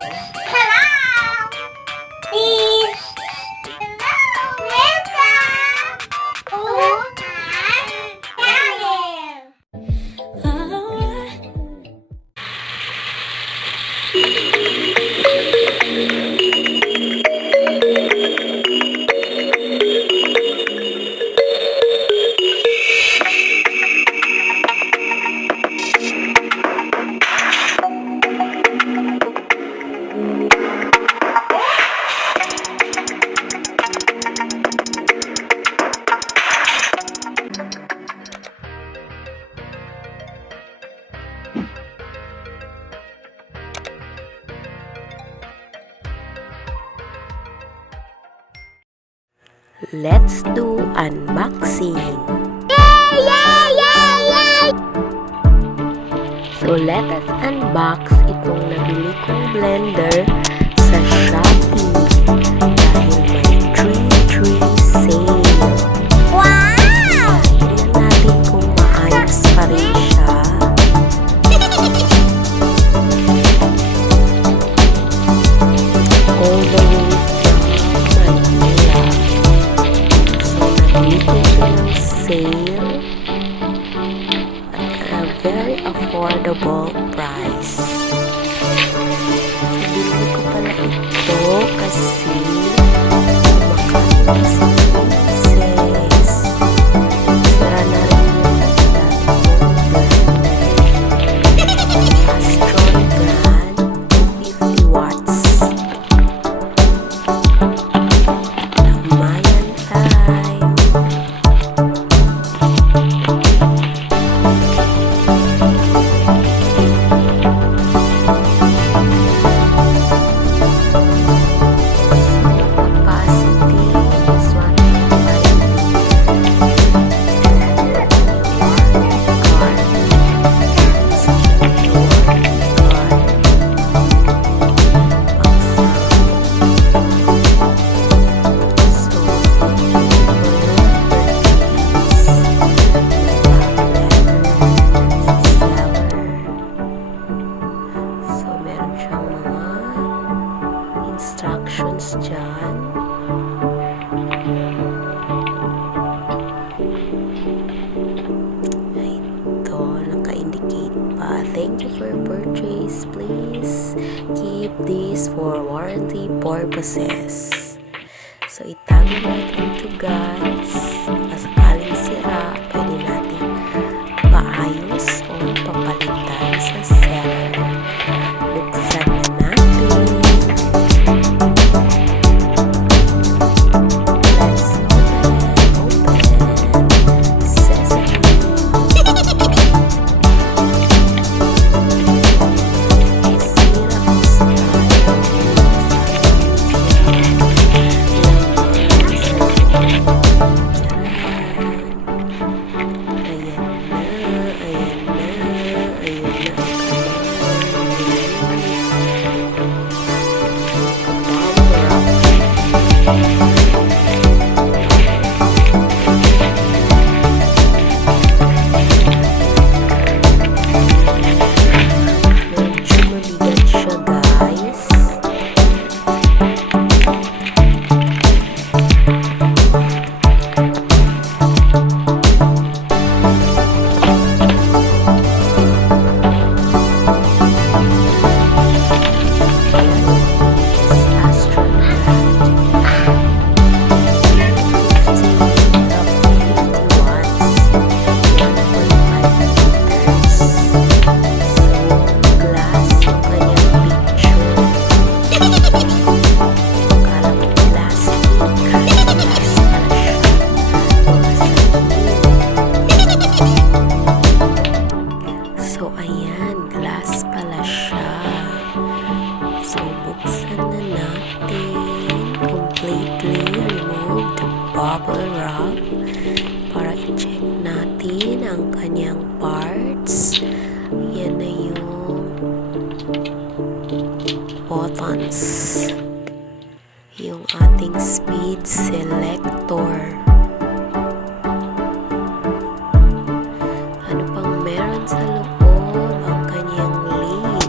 Salam! Please! Welcome to my channel! Let's do unboxing! So let us unbox itong nabili kong blender sa Shopee dahil may 3-3 sale. Wow! Tingnan natin kung maayos pa rin siya. All the way from Manila. So nabili ko siya ng sale at a very affordable price. So binili ko pala ito kasi kumakain kasi princess. Sira na rin yung dati kong blender. Astron brand, 50 watts. Mayan time. Capacity is 1 So meron siyang mga instructions dyan. Ito, naka-indicate pa. Thank you for your purchase. Please keep this for warranty purposes. So itago natin ito guys. Sakaling sira, pwede natin paayos o papalitan sa seller. Buksan na natin. Let's open. Sesame. Sira ang medyo mabigat siya guys. Astron brand. 50 watts. 1.5 liters. So, glass yung kanyang picture. Akala mo plastic. Glass pala siya. So, ayan. Glass pala siya. So, buksan na natin. Completely remove the bubble wrap para i-check natin ang kanyang parts. Yan na yung buttons. Yung ating speed selector. Ano pang meron sa loob? Ang kanyang lid.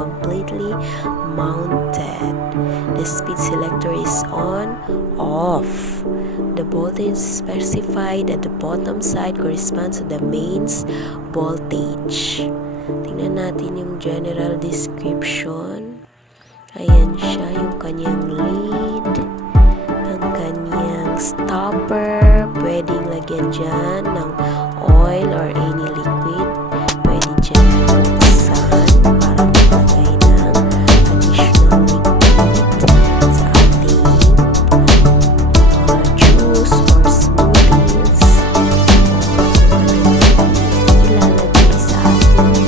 completely mounted. The speed selector is on, off. The voltage specified at the bottom side corresponds to the mains voltage. Tingnan natin yung general description. Ayan siya, yung kanyang lead, ang kanyang stopper, pwedeng lagyan dyan ng oil or any liquid, pwede dyan buksan para maglagay ng additional liquid sa ating juice or smoothies o ilalagay sa ating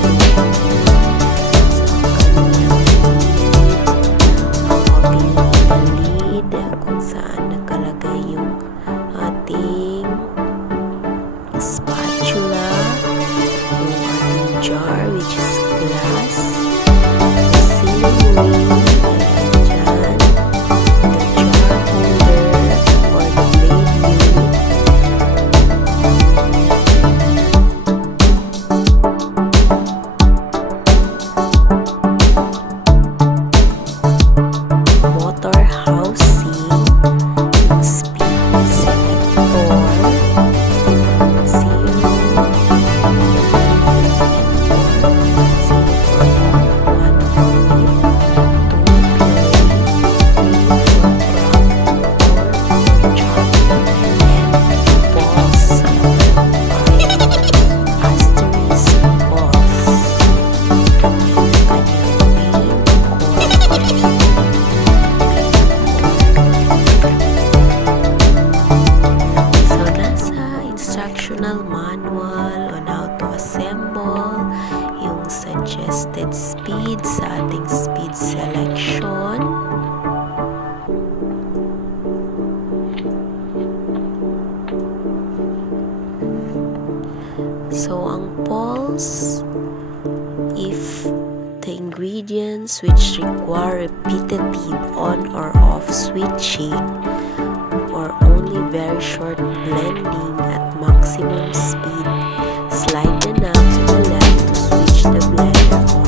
kung saan nakalagay yung ating spatula, yung ating jar which is glass, the sealing ring, ayan dyan, the jar holder or the blade unit, motor housing, yung speed selector, 0 instructional manual on how to assemble yung suggested speed sa ating speed selection. So, ang pulse, if the ingredients which require repetitive on or off switching or only very short blending at maximum speed, slide the knob to the left to switch the blender